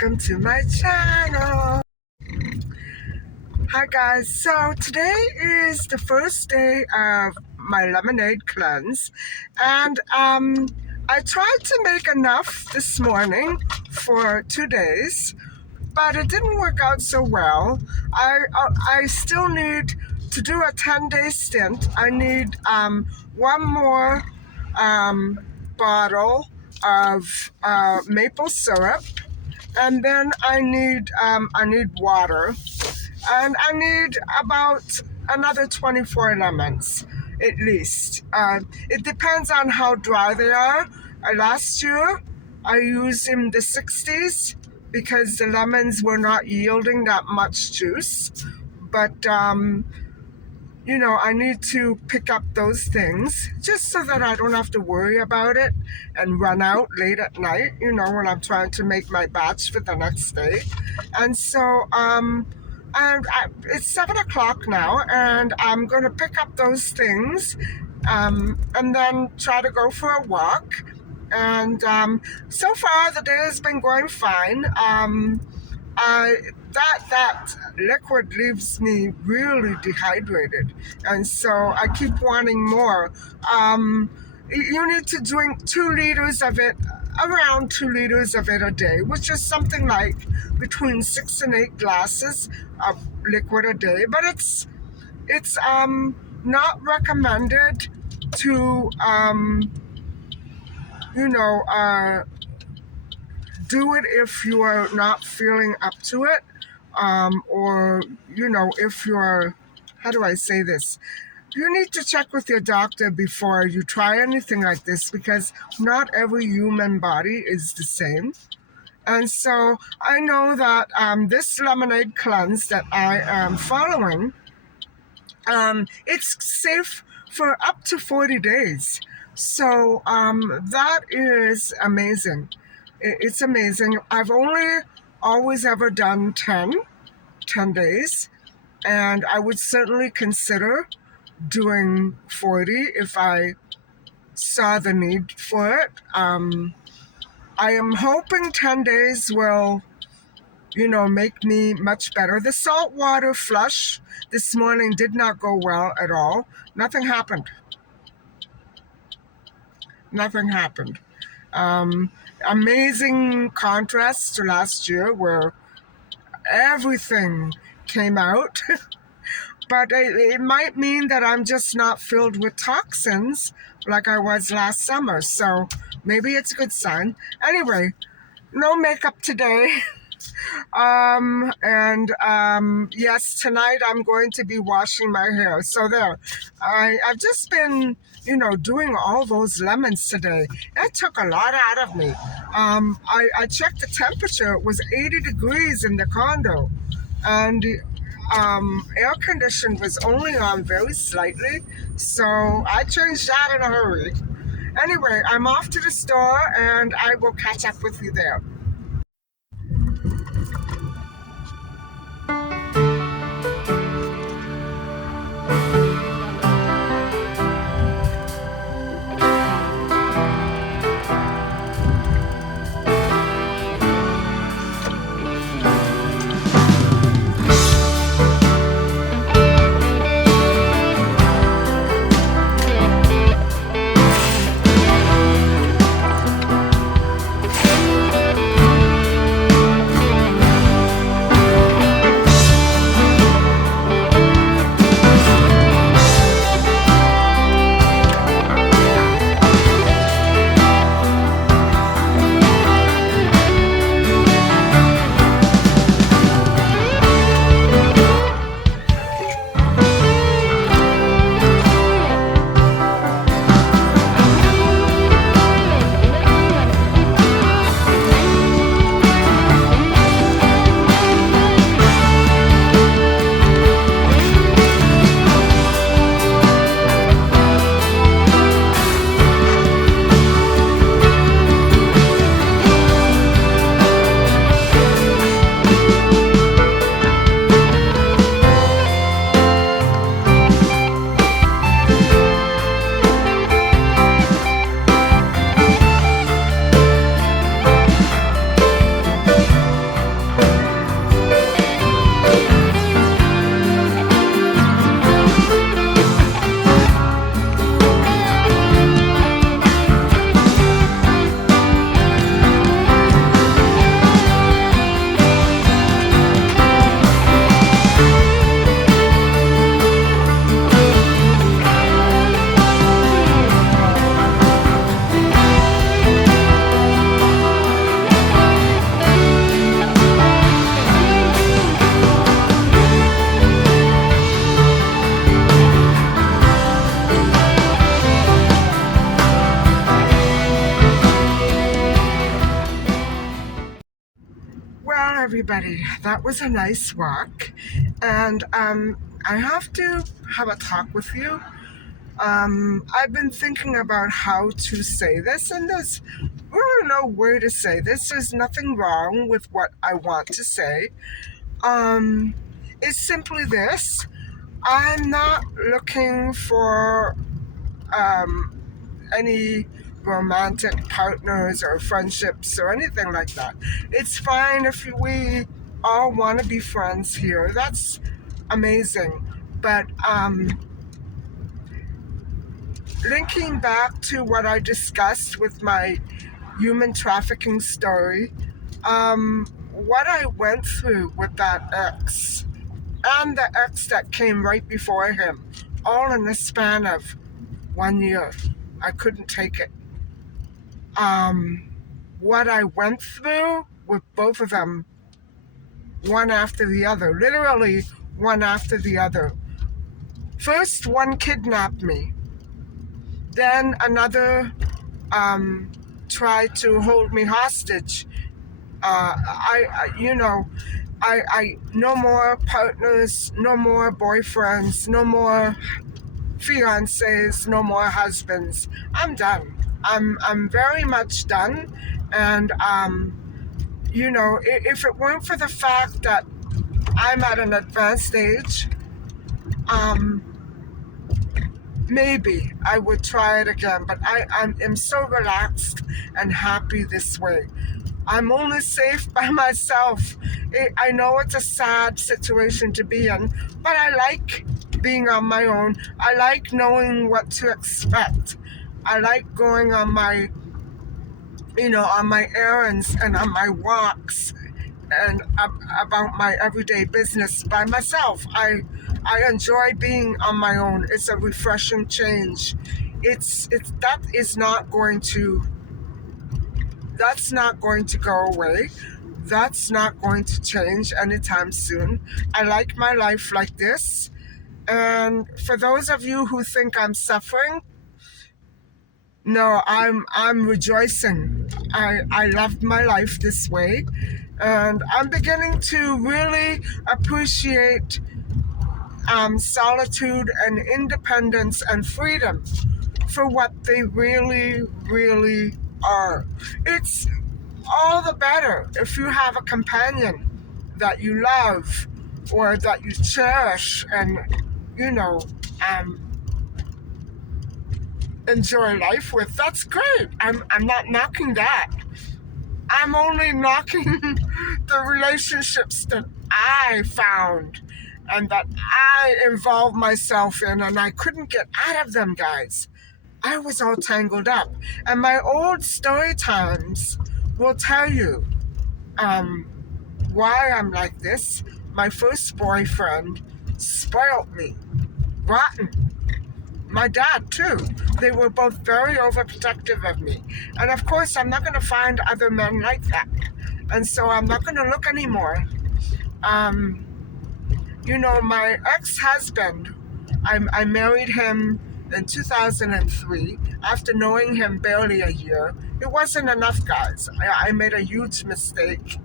welcome to my channel. Hi guys, so today is the first day of my lemonade cleanse, and I tried to make enough this morning for 2 days, but it didn't work out so well. I still need to do a 10-day stint. I need one more bottle of maple syrup, and then I need water, and I need about another 24 lemons at least. It depends on how dry they are. Last year I used in the 60s because the lemons were not yielding that much juice, but you know, I need to pick up those things just so that I don't have to worry about it and run out late at night, you know, when I'm trying to make my batch for the next day. And so, it's 7 o'clock now, and I'm going to pick up those things and then try to go for a walk. And so far, the day has been going fine. That liquid leaves me really dehydrated, and so I keep wanting more. You need to drink 2 liters of it, around 2 liters of it a day, which is something like between 6 and 8 glasses of liquid a day. But it's not recommended to do it if you are not feeling up to it, or if you're, how do I say this? You need to check with your doctor before you try anything like this, because not every human body is the same. And so I know that this lemonade cleanse that I am following, it's safe for up to 40 days. So that is amazing. It's amazing. I've only always ever done 10 days, and I would certainly consider doing 40 if I saw the need for it. I am hoping 10 days will, make me much better. The saltwater flush this morning did not go well at all. Nothing happened. Amazing contrast to last year where everything came out. But it might mean that I'm just not filled with toxins like I was last summer. So maybe it's a good sign. Anyway, no makeup today. Yes, tonight I'm going to be washing my hair. So there, I've just been, doing all those lemons today. That took a lot out of me. I checked the temperature. It was 80 degrees in the condo, and air condition was only on very slightly. So I changed that in a hurry. Anyway, I'm off to the store, and I will catch up with you there. everybody. That was a nice walk. And I have to have a talk with you. I've been thinking about how to say this, and there's really no way to say this. There's nothing wrong with what I want to say. Um, it's simply this. I'm not looking for um, any romantic partners or friendships or anything like that. It's fine if we all want to be friends here. That's amazing. But linking back to what I discussed with my human trafficking story, what I went through with that ex and the ex that came right before him, all in the span of 1 year. I couldn't take it. What I went through with both of them, one after the other, literally one after the other. First, one kidnapped me. Then another tried to hold me hostage. No more partners, no more boyfriends, no more fiancés, no more husbands. I'm done. I'm very much done. And if it weren't for the fact that I'm at an advanced age, maybe I would try it again. But I'm so relaxed and happy this way. I'm only safe by myself. I know it's a sad situation to be in, but I like being on my own. I like knowing what to expect. I like going on my errands and on my walks and about my everyday business by myself. I enjoy being on my own. It's a refreshing change. That is not going to That's not going to go away. That's not going to change anytime soon. I like my life like this. And for those of you who think I'm suffering, no, I'm rejoicing. I loved my life this way. And I'm beginning to really appreciate solitude and independence and freedom for what they really, really are. It's all the better if you have a companion that you love or that you cherish and, enjoy life with. That's great. I'm not knocking that. I'm only knocking the relationships that I found and that I involved myself in and I couldn't get out of them, guys. I was all tangled up. And my old story times will tell you why I'm like this. My first boyfriend spoiled me. Rotten. My dad, too. They were both very overprotective of me. And of course, I'm not going to find other men like that. And so I'm not going to look anymore. My ex-husband, I married him in 2003 after knowing him barely a year. It wasn't enough, guys. I made a huge mistake.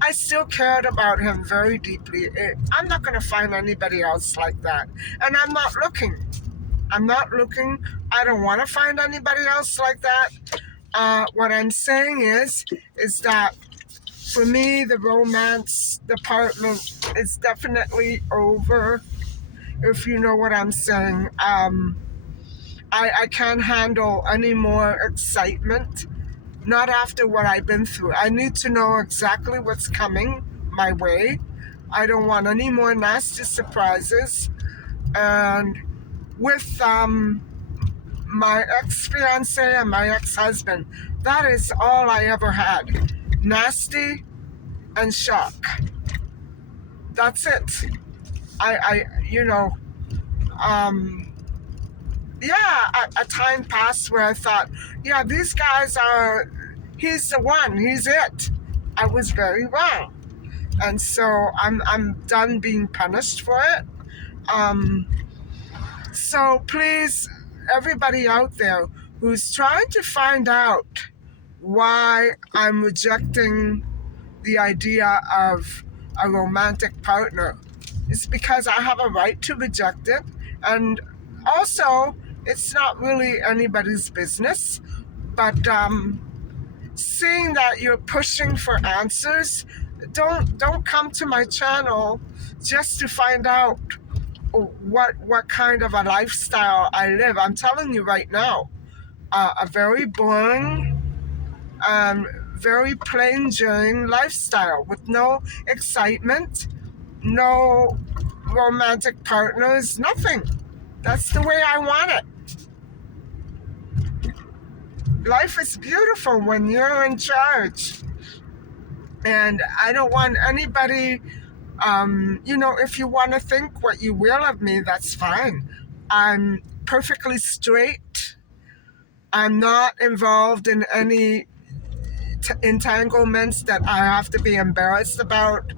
I still cared about him very deeply. I'm not going to find anybody else like that. And I'm not looking. I don't want to find anybody else like that. What I'm saying is that for me, the romance department is definitely over, if you know what I'm saying. I can't handle any more excitement, not after what I've been through. I need to know exactly what's coming my way. I don't want any more nasty surprises. And with my ex-fiance and my ex-husband, that is all I ever had. Nasty and shock. That's it. A time passed where I thought, yeah, these guys he's the one, he's it. I was very wrong. And so I'm done being punished for it. So please, everybody out there who's trying to find out why I'm rejecting the idea of a romantic partner. It's because I have a right to reject it. And also, it's not really anybody's business. But seeing that you're pushing for answers, don't come to my channel just to find out what kind of a lifestyle I live. I'm telling you right now, a very boring, um, very plain Jane lifestyle with no excitement, no romantic partners, nothing. That's the way I want it. Life is beautiful when you're in charge. And I don't want anybody, if you want to think what you will of me, that's fine. I'm perfectly straight. I'm not involved in any entanglements that I have to be embarrassed about.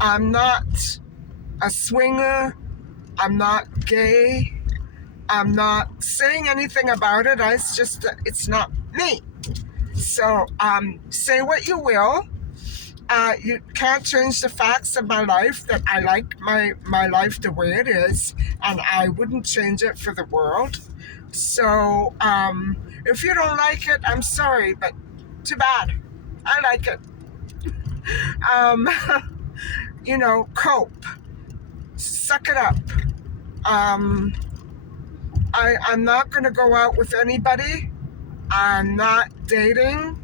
I'm not a swinger. I'm not gay. I'm not saying anything about it. It's just that it's not me. So say what you will. You can't change the facts of my life, that I like my life the way it is, and I wouldn't change it for the world. So if you don't like it, I'm sorry, but too bad. I like it. Um, cope. Suck it up. Um, I'm not going to go out with anybody. I'm not dating,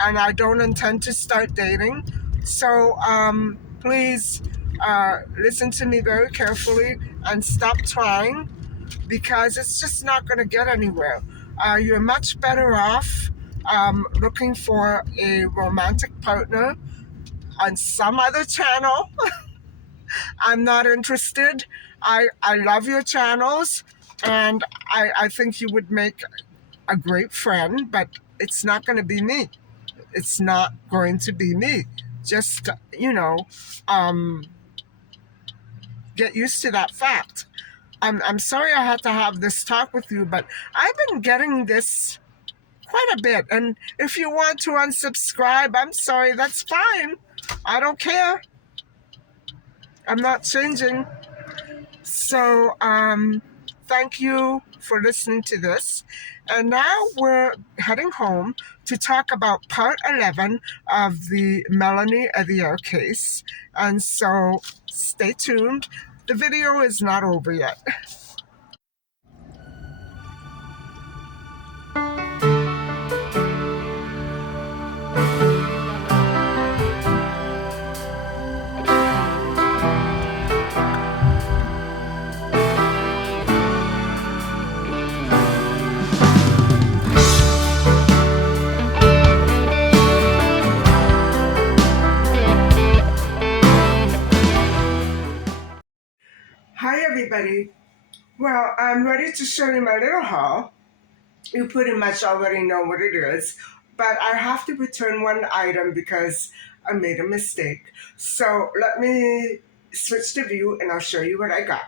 and I don't intend to start dating. So please listen to me very carefully and stop trying, because it's just not going to get anywhere. You're much better off looking for a romantic partner on some other channel. I'm not interested. I love your channels, and I think you would make a great friend, but it's not going to be me. It's not going to be me. Just, um, get used to that fact. I'm sorry I had to have this talk with you, but I've been getting this quite a bit. And if you want to unsubscribe, I'm sorry, that's fine. I don't care. I'm not changing. So, thank you for listening to this. And now we're heading home to talk about part 11 of the Melanie case. And so stay tuned. The video is not over yet. Hi, everybody. Well, I'm ready to show you my little haul. You pretty much already know what it is, but I have to return one item because I made a mistake. So let me switch the view and I'll show you what I got.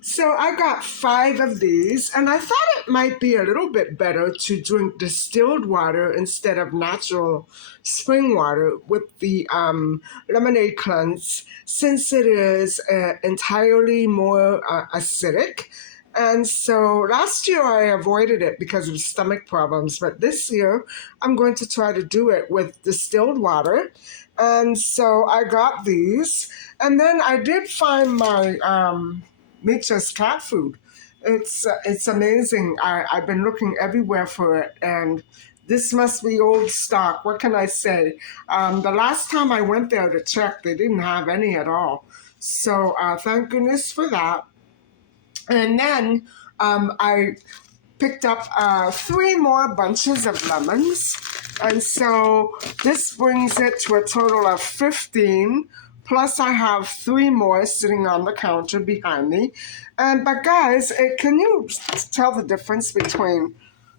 So I got 5 of these, and I thought it might be a little bit better to drink distilled water instead of natural spring water with the lemonade cleanse, since it is entirely more acidic. And so last year I avoided it because of stomach problems, but this year I'm going to try to do it with distilled water. And so I got these, and then I did find my Mitchell's cat food. It's amazing. I've been looking everywhere for it, and this must be old stock. What can I say? The last time I went there to check, they didn't have any at all. So thank goodness for that. And then I picked up 3 more bunches of lemons. And so this brings it to a total of 15. Plus, I have 3 more sitting on the counter behind me. But guys, can you tell the difference between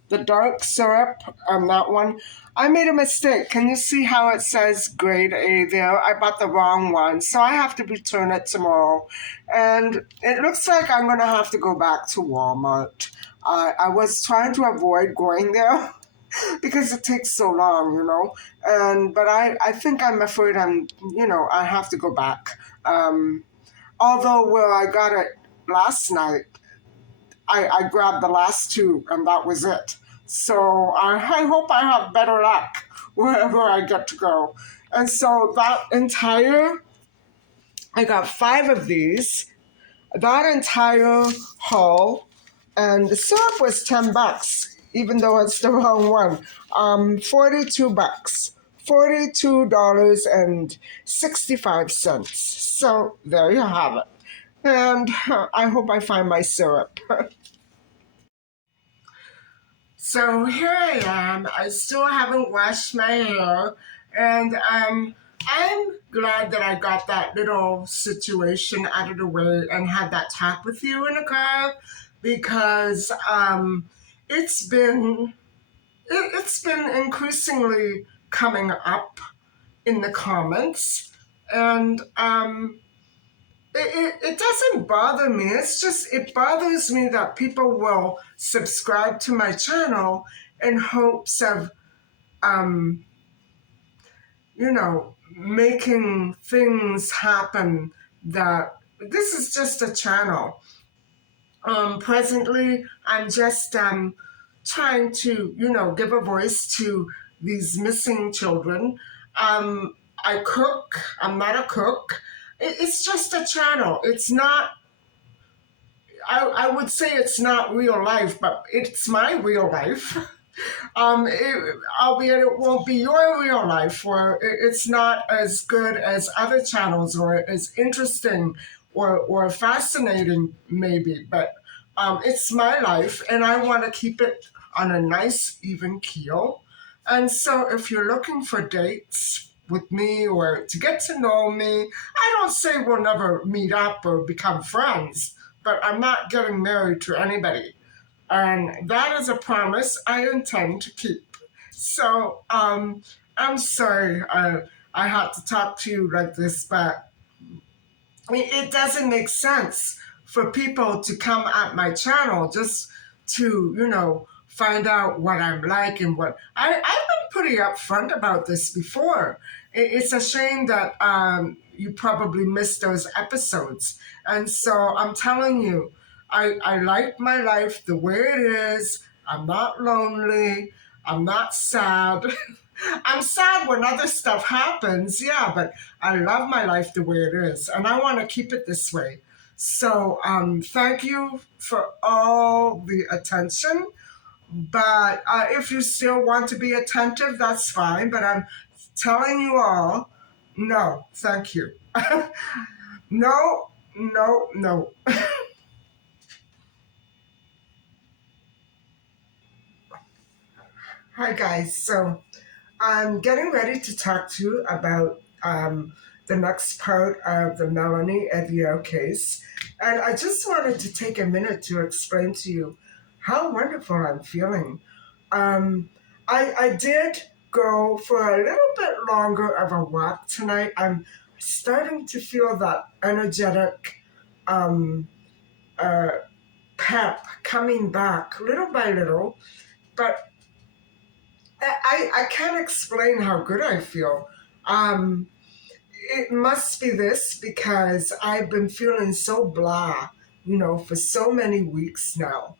the dark syrup and that one? I made a mistake. Can you see how it says grade A there? I bought the wrong one, so I have to return it tomorrow. And it looks like I'm going to have to go back to Walmart. I was trying to avoid going there because it takes so long, And but I think I'm afraid I have to go back. Although where I got it last night, I grabbed the last two and that was it. So I hope I have better luck wherever I get to go. And so I got five of these, that entire haul, and the syrup was $10, even though it's the wrong one. $42, $42.65. So there you have it. And I hope I find my syrup. So here I am. I still haven't washed my hair, and I'm glad that I got that little situation out of the way and had that talk with you in the car, because it's been it's been increasingly coming up in the comments, and it doesn't bother me. It's just, it bothers me that people will subscribe to my channel in hopes of, um, making things happen that this is just a channel. Presently, I'm just trying to, give a voice to these missing children. I cook. I'm not a cook. It's just a channel. It's not, I would say it's not real life, but it's my real life. Albeit it won't be your real life, or it's not as good as other channels, or as interesting, or fascinating, maybe. But it's my life, and I want to keep it on a nice, even keel. And so, if you're looking for dates with me or to get to know me, I don't say we'll never meet up or become friends, but I'm not getting married to anybody. And that is a promise I intend to keep. So I'm sorry I had to talk to you like this, but it doesn't make sense for people to come at my channel just to, find out what I'm like and what I've been pretty upfront about this before. It's a shame that you probably missed those episodes. And so I'm telling you, I like my life the way it is. I'm not lonely. I'm not sad. I'm sad when other stuff happens, yeah, but I love my life the way it is, and I want to keep it this way. So, thank you for all the attention. But if you still want to be attentive, that's fine. But I'm telling you all, no, thank you. No, no, no. Hi, guys. So, I'm getting ready to talk to you about the next part of the Melanie Evier case. And I just wanted to take a minute to explain to you how wonderful I'm feeling. Um, I did go for a little bit longer of a walk tonight. I'm starting to feel that energetic um, uh, pep coming back little by little. But I can't explain how good I feel. Um, it must be this because I've been feeling so blah, for so many weeks now.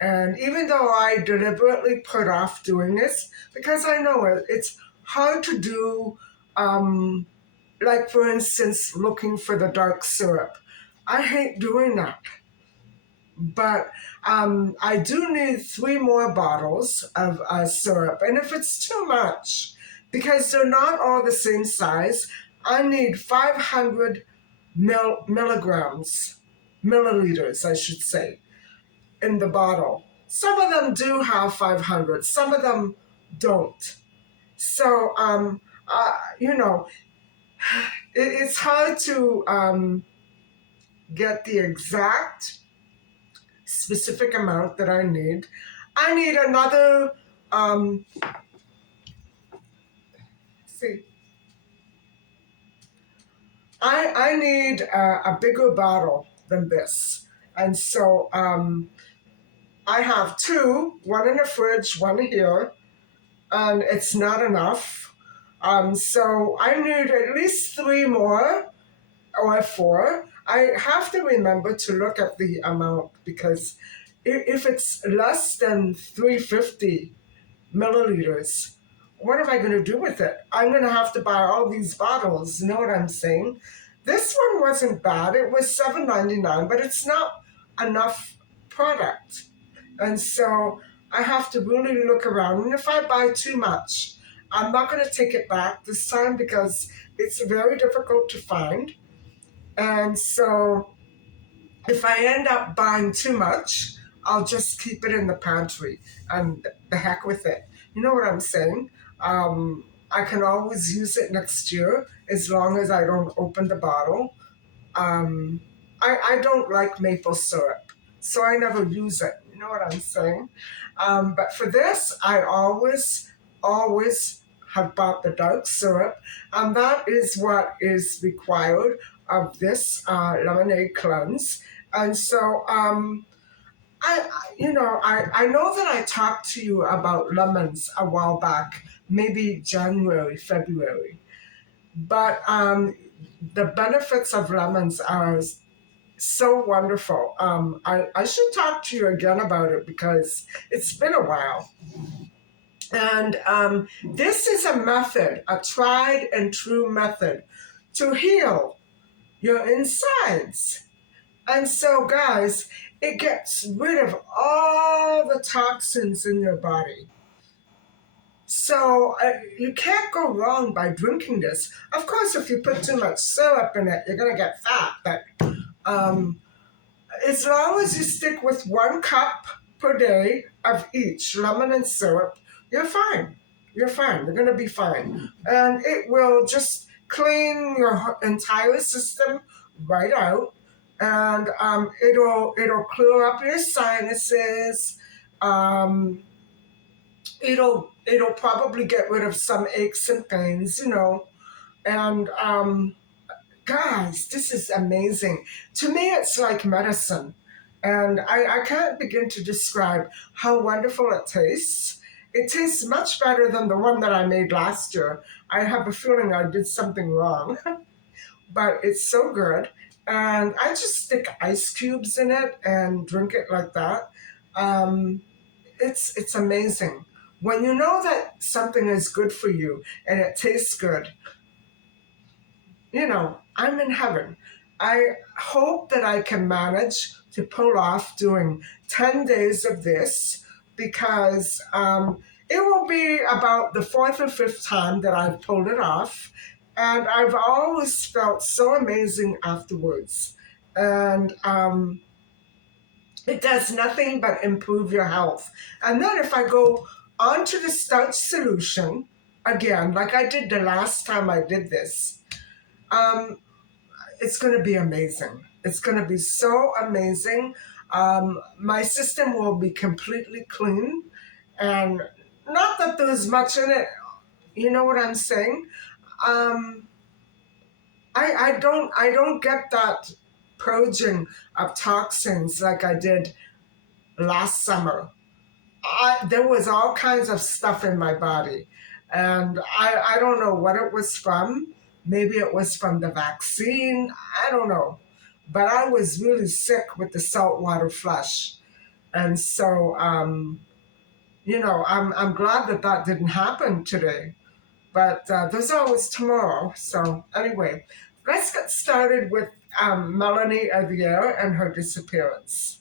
And even though I deliberately put off doing this, because I know it's hard to do, like for instance, looking for the dark syrup. I hate doing that. But I do need three more bottles of syrup. And if it's too much, because they're not all the same size, I need 500 milliliters, I should say, in the bottle. Some of them do have 500, some of them don't. So, it's hard to get the exact specific amount that I need. I need another, see, I need a bigger bottle than this. And so I have two, one in the fridge, one here. and it's not enough. So I need at least three more or four. I have to remember to look at the amount because if it's less than 350 milliliters, what am I going to do with it? I'm going to have to buy all these bottles. You know what I'm saying? This one wasn't bad. It was $7.99, but it's not enough product. And so I have to really look around. And if I buy too much, I'm not going to take it back this time because it's very difficult to find. And so if I end up buying too much, I'll just keep it in the pantry and the heck with it. You know what I'm saying? I can always use it next year as long as I don't open the bottle. Um, I don't like maple syrup, so I never use it. You know what I'm saying? But for this, I always have bought the dark syrup, and that is what is required of this lemonade cleanse. And so, I know that I talked to you about lemons a while back, maybe January, February. But the benefits of lemons are so wonderful. I should talk to you again about it because it's been a while. And this is a method, a tried and true method to heal your insides. And so, guys, it gets rid of all the toxins in your body. So you can't go wrong by drinking this. Of course, if you put too much syrup in it, you're gonna get fat. But um, as long as you stick with 1 cup per day of each lemon and syrup, you're fine. You're fine. You're gonna be fine, and it will just clean your entire system right out, and it'll clear up your sinuses. Um, it'll probably get rid of some aches and pains, and guys, this is amazing. To me, it's like medicine. And I can't begin to describe how wonderful it tastes. It tastes much better than the one that I made last year. I have a feeling I did something wrong, but it's so good. And I just stick ice cubes in it and drink it like that. Um, it's amazing. When you know that something is good for you and it tastes good, I'm in heaven. I hope that I can manage to pull off doing 10 days of this because it will be about the fourth or fifth time that I've pulled it off. And I've always felt so amazing afterwards. And it does nothing but improve your health. And then if I go onto the starch solution, again, like I did the last time I did this, um, it's going to be amazing. It's going to be so amazing. My system will be completely clean, and not that there's much in it. You know what I'm saying? Um, I don't get that purging of toxins like I did last summer. There was all kinds of stuff in my body, and I don't know what it was from. Maybe it was from the vaccine. I don't know, but I was really sick with the saltwater flush, and so I'm glad that that didn't happen today. But there's always tomorrow. So anyway, let's get started with Melanie Avier and her disappearance.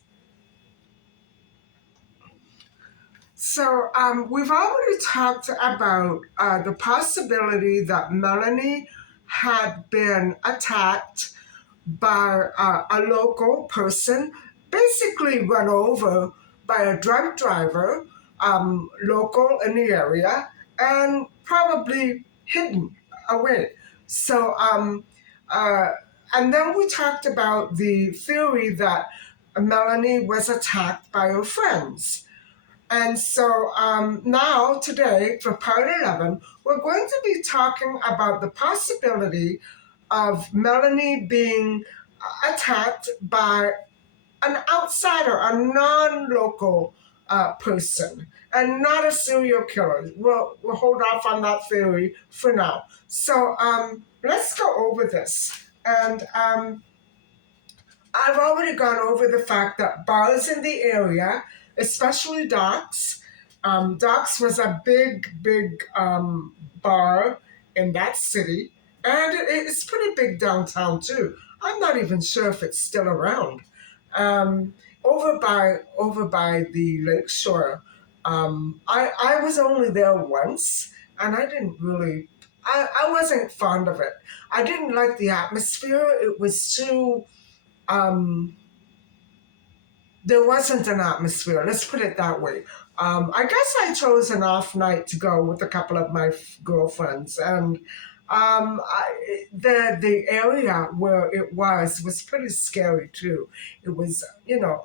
So we've already talked about the possibility that Melanie had been attacked by a local person, basically run over by a drunk driver, local in the area, and probably hidden away. So, uh, and then we talked about the theory that Melanie was attacked by her friends. And so now, today, for part 11, we're going to be talking about the possibility of Melanie being attacked by an outsider, a non local person and not a serial killer. We'll hold off on that theory for now. So let's go over this. And I've already gone over the fact that bars in the area, especially Doc's, Doc's was a big bar in that city, and it's pretty big downtown too. I'm not even sure if it's still around. Um, over by the lakeshore, I was only there once, and I didn't really. I wasn't fond of it. I didn't like the atmosphere. It was too there wasn't an atmosphere. Let's put it that way. I guess I chose an off night to go with a couple of my girlfriends, and the area where it was pretty scary too. It was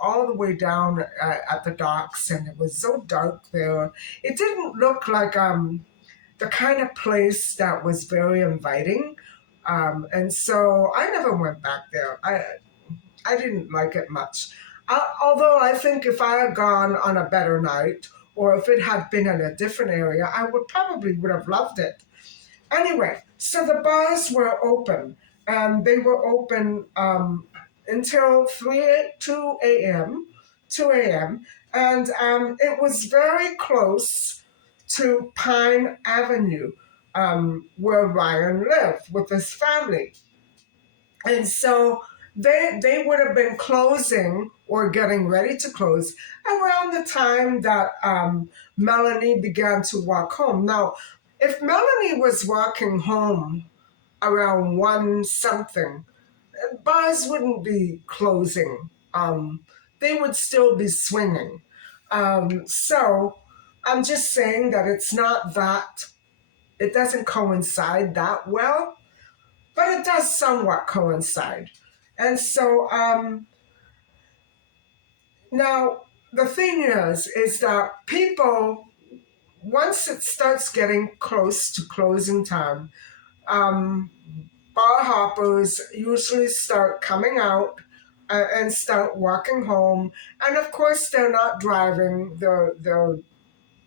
all the way down at the docks, and it was so dark there. It didn't look like the kind of place that was very inviting, and so I never went back there. I didn't like it much. Although I think if I had gone on a better night, or if it had been in a different area, I would have loved it. Anyway, so the bars were open, and they were open until 2 a.m., and it was very close to Pine Avenue, where Ryan lived with his family. And so they would have been closing or getting ready to close around the time that Melanie began to walk home. Now, if Melanie was walking home around one something, bars wouldn't be closing. They would still be swinging. So I'm just saying that it's not that, it doesn't coincide that well, but it does somewhat coincide. And so now the thing is that people, once it starts getting close to closing time, um, bar hoppers usually start coming out and start walking home. And of course, they're not driving. They're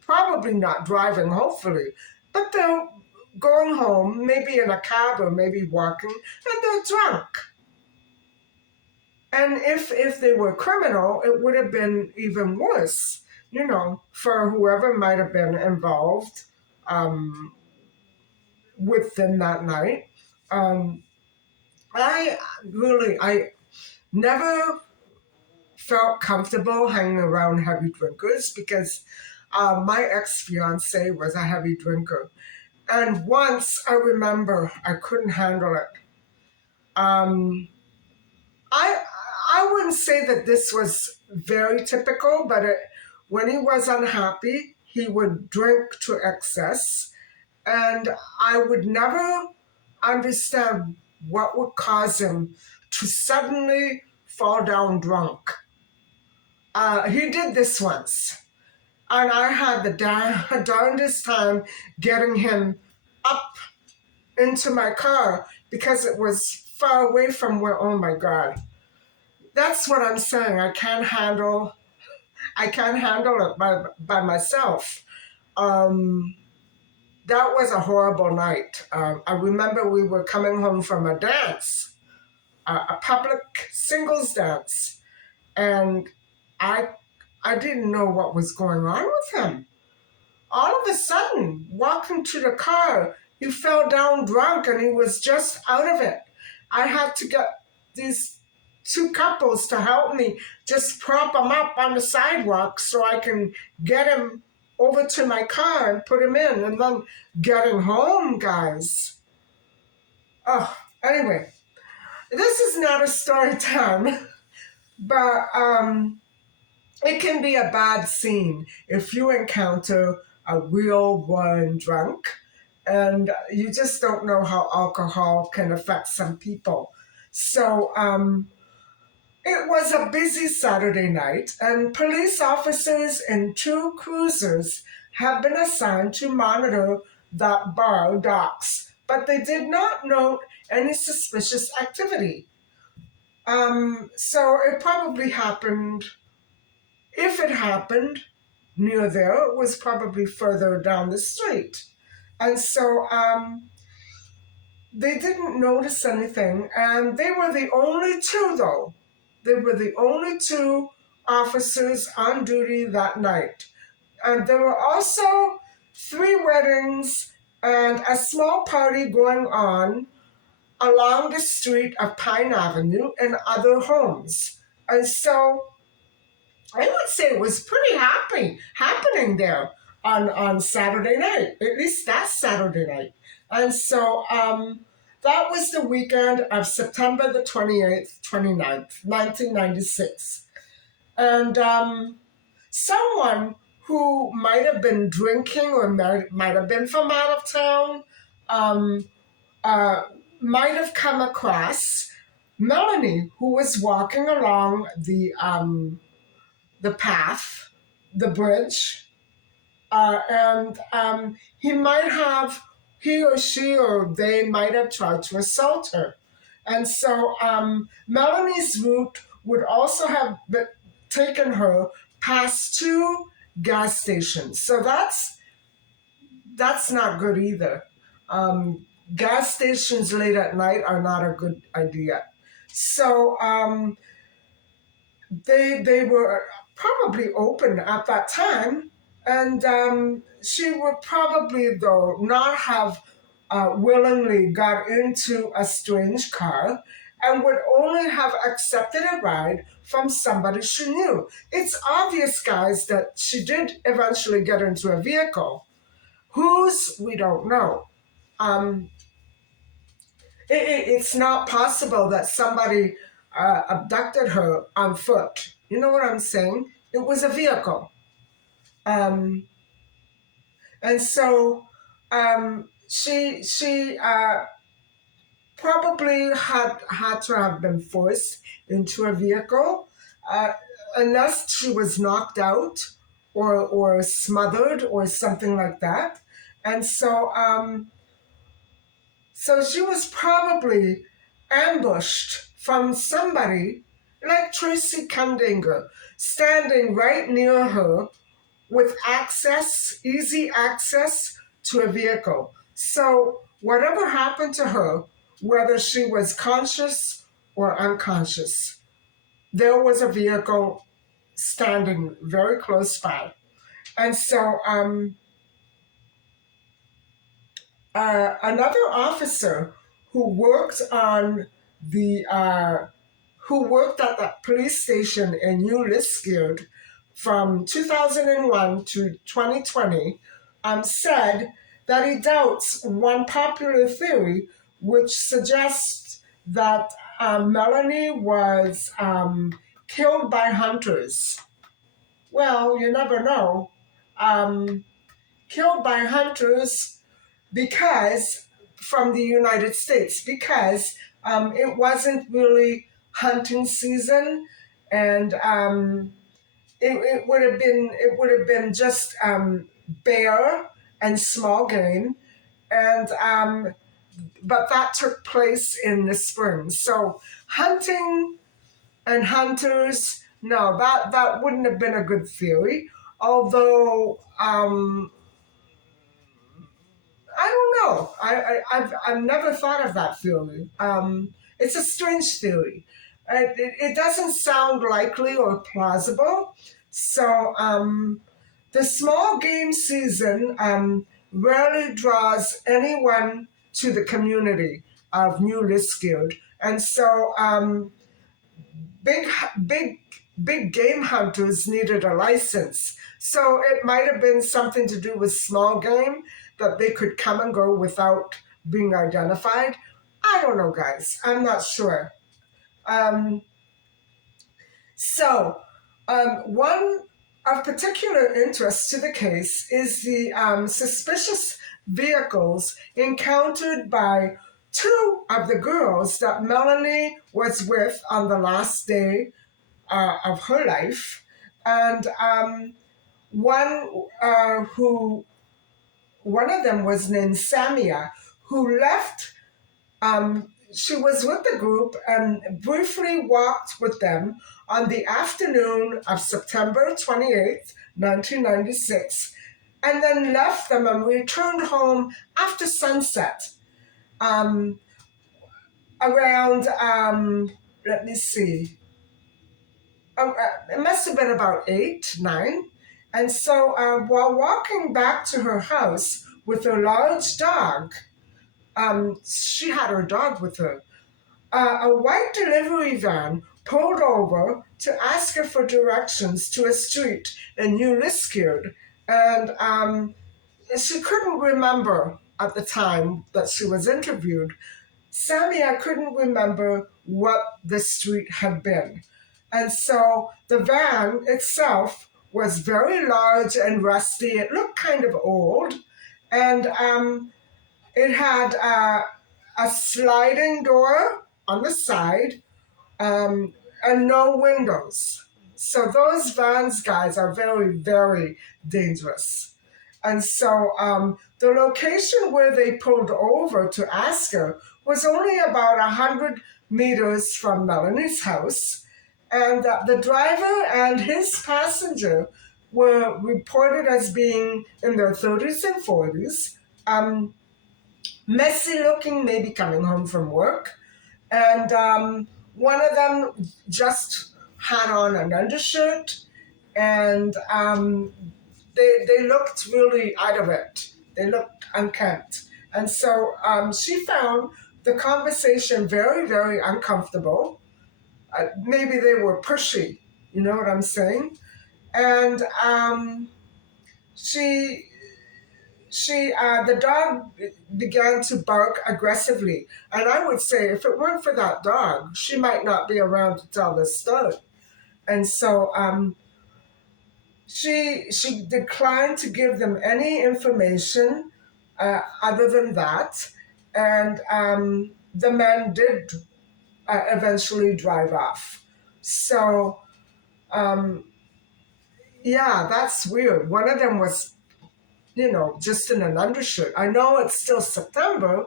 probably not driving, hopefully, but they're going home, maybe in a cab or maybe walking, and they're drunk. And if they were criminal, it would have been even worse, for whoever might have been involved um, with them that night. Um, I never felt comfortable hanging around heavy drinkers because my ex-fiance was a heavy drinker. And once I remember I couldn't handle it. Um, I I wouldn't say that this was very typical, but when he was unhappy, he would drink to excess, and I would never understand what would cause him to suddenly fall down drunk. He did this once, and I had the darndest time getting him up into my car because it was far away from where. Oh my God, that's what I'm saying. I can't handle it by myself. Um, that was a horrible night. I remember we were coming home from a dance, a public singles dance, and I I didn't know what was going on with him. All of a sudden, walking to the car, he fell down drunk and he was just out of it. I had to get these two couples to help me just prop him up on the sidewalk so I can get him over to my car and put him in and then get him home, guys. Oh, anyway, this is not a story time, but it can be a bad scene if you encounter a real one drunk and you just don't know how alcohol can affect some people. So it was a busy Saturday night, and police officers and two cruisers have been assigned to monitor that bar docks, but they did not note any suspicious activity. So it probably happened, if it happened, near there. It was probably further down the street. And so they didn't notice anything. And they were the only two, though. They were the only two officers on duty that night. And there were also three weddings and a small party going on along the street of Pine Avenue and other homes. And so I would say it was pretty happening there on Saturday night, at least that Saturday night. And so that was the weekend of September the 28th, 29th, 1996. And someone who might have been drinking or might have been from out of town um, uh, might have come across Melanie, who was walking along the path, the bridge, and he or she or they might have tried to assault her. And so Melanie's route would also have taken her past two gas stations. So that's not good either. Gas stations late at night are not a good idea. So they were probably open at that time, and she would probably though not have willingly got into a strange car and would only have accepted a ride from somebody she knew. It's obvious, guys, that she did eventually get into a vehicle. Whose, we don't know. Um, it's not possible that somebody abducted her on foot. You know what I'm saying? It was a vehicle. Um, and so she probably had to have been forced into a vehicle, uh, unless she was knocked out or smothered or something like that. And so she was probably ambushed from somebody like Tracy Kandinger, standing right near her with easy access to a vehicle. So whatever happened to her, whether she was conscious or unconscious, there was a vehicle standing very close by. And so another officer who worked on the who worked at that police station in New Liskeard from 2001 to 2020 said that he doubts one popular theory which suggests that Melanie was killed by hunters. Well, you never know. Um, Killed by hunters because from the United States, because it wasn't really hunting season, and it would have been just bear and small game, and but that took place in the spring. So hunting and hunters, no, that wouldn't have been a good theory. Although I don't know. I've never thought of that theory. It's a strange theory. It doesn't sound likely or plausible. So the small game season rarely draws anyone to the community of New Liskeard, and so big big big game hunters needed a license. So it might have been something to do with small game that they could come and go without being identified. I don't know, guys. I'm not sure. Um, one of particular interest to the case is the suspicious vehicles encountered by two of the girls that Melanie was with on the last day of her life, and one who one of them was named Samia, who left. she was with the group and briefly walked with them on the afternoon of September 28th, 1996, and then left them and returned home after sunset, um, around, let me see, it must have been about 8, 9. And so while walking back to her house with her large dog, she had her dog with her. A white delivery van pulled over to ask her for directions to a street in New Liskeard, and she couldn't remember at the time that she was interviewed. Sammy, I couldn't remember what the street had been. And so the van itself was very large and rusty. It looked kind of old. And it had a sliding door on the side, and no windows. So those vans, guys, are very, very dangerous. And so the location where they pulled over to ask her was only about 100 meters from Melanie's house. And the driver and his passenger were reported as being in their 30s and 40s, messy looking, maybe coming home from work. And one of them just had on an undershirt, and they looked really out of it. They looked unkempt. And so she found the conversation very, very uncomfortable. Maybe they were pushy, you know what I'm saying? And she the dog began to bark aggressively. And I would say, if it weren't for that dog, she might not be around to tell this story. And so she declined to give them any information other than that. And the men did eventually drive off. So, yeah, that's weird. One of them was, just in an undershirt. I know it's still September,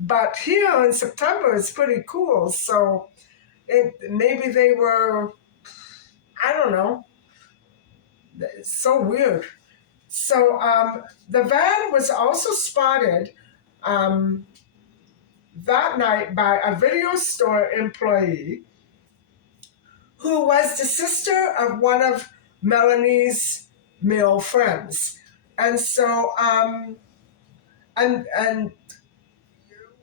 but here in September it's pretty cool. So maybe they were, I don't know, it's so weird. So the van was also spotted um, that night by a video store employee who was the sister of one of Melanie's male friends. And so, and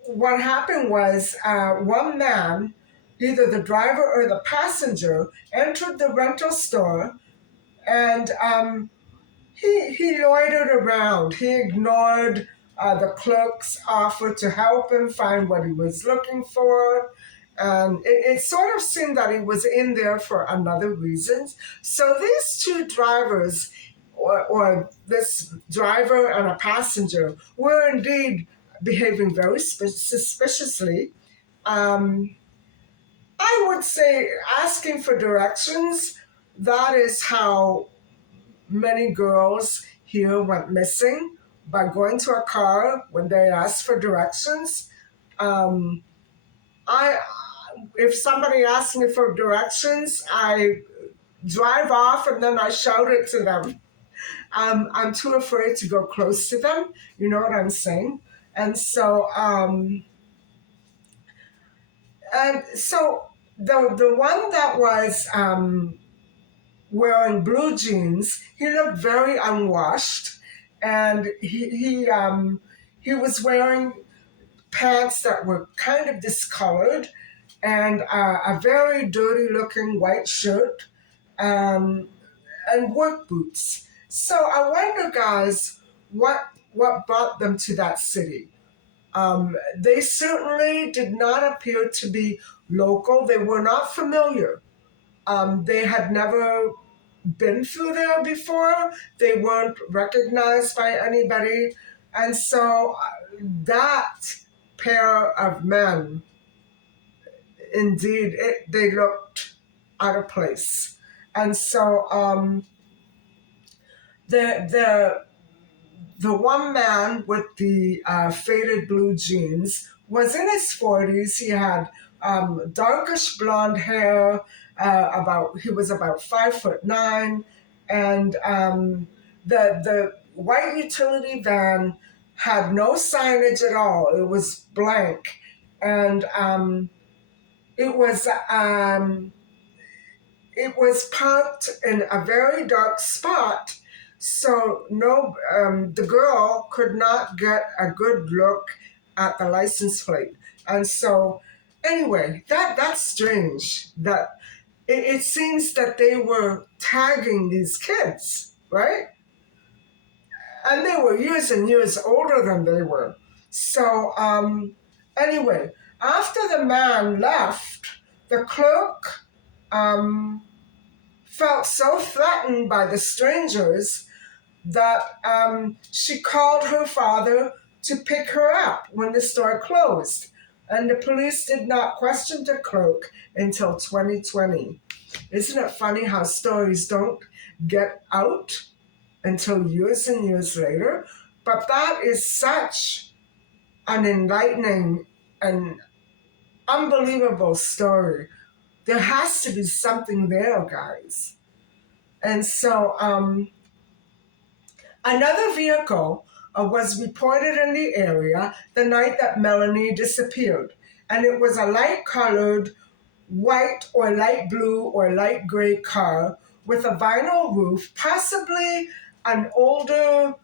what happened was one man, either the driver or the passenger, entered the rental store, and he loitered around. He ignored the clerk's offer to help him find what he was looking for. And it sort of seemed that he was in there for another reason. So these two drivers, or this driver and a passenger, were indeed behaving very suspiciously. Um, I would say asking for directions, that is how many girls here went missing, by going to a car when they asked for directions. Um, I, if somebody asks me for directions, I drive off and then I shout it to them. I'm too afraid to go close to them. You know what I'm saying? And so, the one that was wearing blue jeans, he looked very unwashed, and he was wearing pants that were kind of discolored, and a very dirty looking white shirt, um, and work boots. So I wonder, guys, what brought them to that city. They certainly did not appear to be local. They were not familiar. They had never been through there before. They weren't recognized by anybody. And so that pair of men, indeed, they looked out of place. And so the one man with the faded blue jeans was in his 40s. He had darkish blonde hair. He was about 5'9", and the white utility van had no signage at all. It was blank, and it was um, it was parked in a very dark spot, so no, the girl could not get a good look at the license plate. And so, anyway, that's strange. That it seems that they were tagging these kids, right? And they were years and years older than they were. So, anyway, after the man left, the clerk um, felt so threatened by the strangers that she called her father to pick her up when the store closed. And the police did not question the clerk until 2020. Isn't it funny how stories don't get out until years and years later? But that is such an enlightening and unbelievable story. There has to be something there, guys. And so another vehicle was reported in the area the night that Melanie disappeared. And it was a light colored, white or light blue or light gray car with a vinyl roof, possibly an older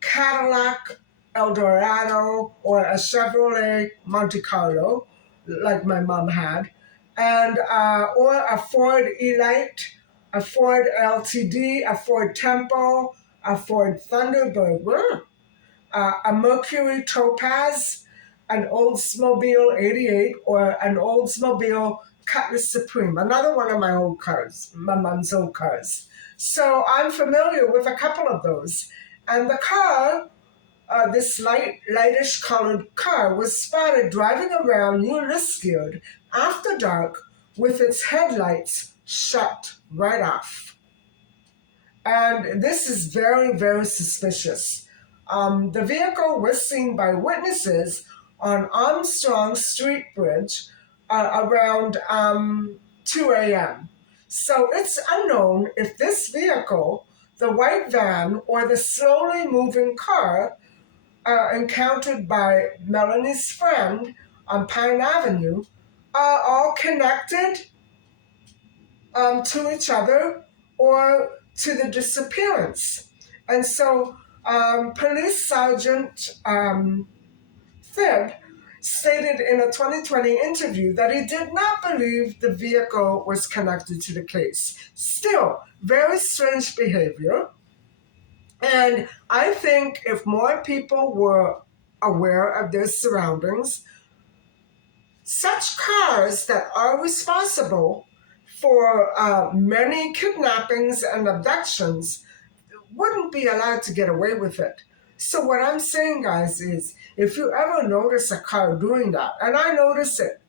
Cadillac Eldorado or a Chevrolet Monte Carlo, like my mom had, and or a Ford Elite, a Ford LTD, a Ford Tempo, a Ford Thunderbird, a Mercury Topaz, an Oldsmobile 88, or an Oldsmobile Cutlass Supreme, another one of my old cars, my mom's old cars. So I'm familiar with a couple of those. And the car, this lightish colored car, was spotted driving around New Liskeard after dark with its headlights shut right off. And this is very, very suspicious. The vehicle was seen by witnesses on Armstrong Street Bridge around 2 a.m. So it's unknown if this vehicle, the white van, or the slowly moving car encountered by Melanie's friend on Pine Avenue are all connected to each other or to the disappearance. And so Police Sergeant Thibb stated in a 2020 interview that he did not believe the vehicle was connected to the case. Still, very strange behavior. And I think if more people were aware of their surroundings, such cars that are responsible for many kidnappings and abductions wouldn't be allowed to get away with it. So what I'm saying, guys, is if you ever notice a car doing that, and I notice it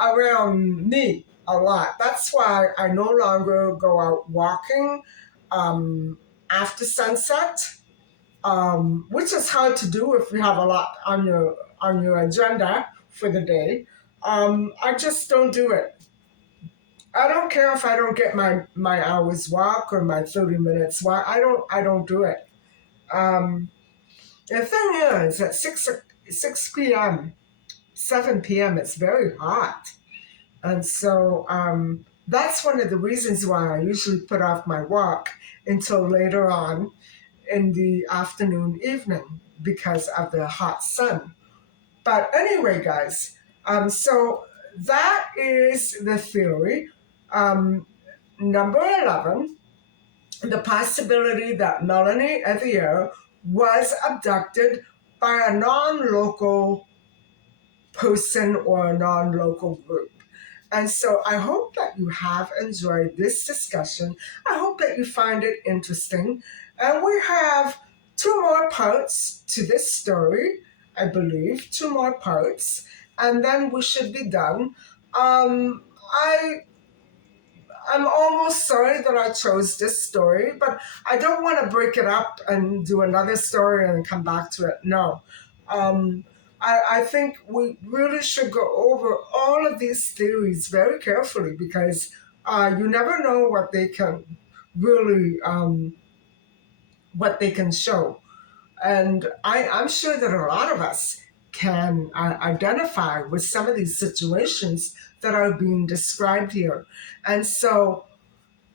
around me a lot, that's why I no longer go out walking after sunset, which is hard to do if you have a lot on your agenda for the day. I just don't do it. I don't care if I don't get my hour's walk or my 30 minutes walk. I don't do it. The thing is, at 6 p.m., 7 p.m., it's very hot. And so that's one of the reasons why I usually put off my walk until later on in the afternoon, evening, because of the hot sun. But anyway, guys, so that is the theory. Number 11, the possibility that Melanie Evier was abducted by a non-local person or a non-local group. And so I hope that you have enjoyed this discussion. I hope that you find it interesting. And we have 2 more parts to this story, I believe, 2 more parts, and then we should be done. I'm almost sorry that I chose this story, but I don't want to break it up and do another story and come back to it. No. I think we really should go over all of these theories very carefully because you never know what they can really what they can show. And I'm sure that a lot of us can identify with some of these situations that are being described here. And so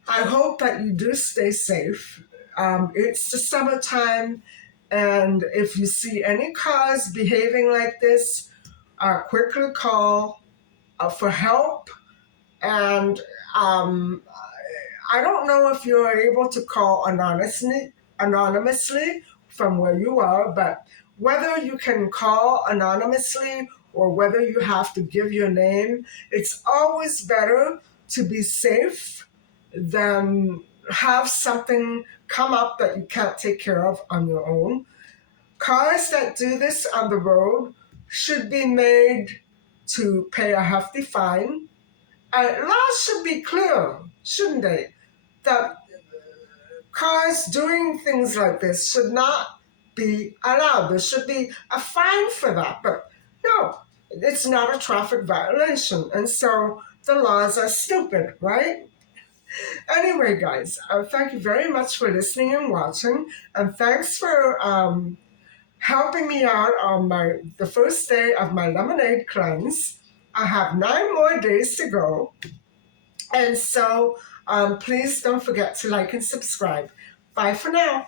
I hope that you do stay safe. It's the summertime, and if you see any cars behaving like this, quickly call for help. And um, I don't know if you're able to call anonymously from where you are, but whether you can call anonymously or whether you have to give your name, it's always better to be safe than have something come up that you can't take care of on your own. Cars that do this on the road should be made to pay a hefty fine. Laws should be clear, shouldn't they? That cars doing things like this should not be allowed. There should be a fine for that. But no, it's not a traffic violation. And so the laws are stupid, right? Anyway, guys, thank you very much for listening and watching. And thanks for helping me out on the first day of my lemonade cleanse. I have 9 more days to go. And so please don't forget to like and subscribe. Bye for now.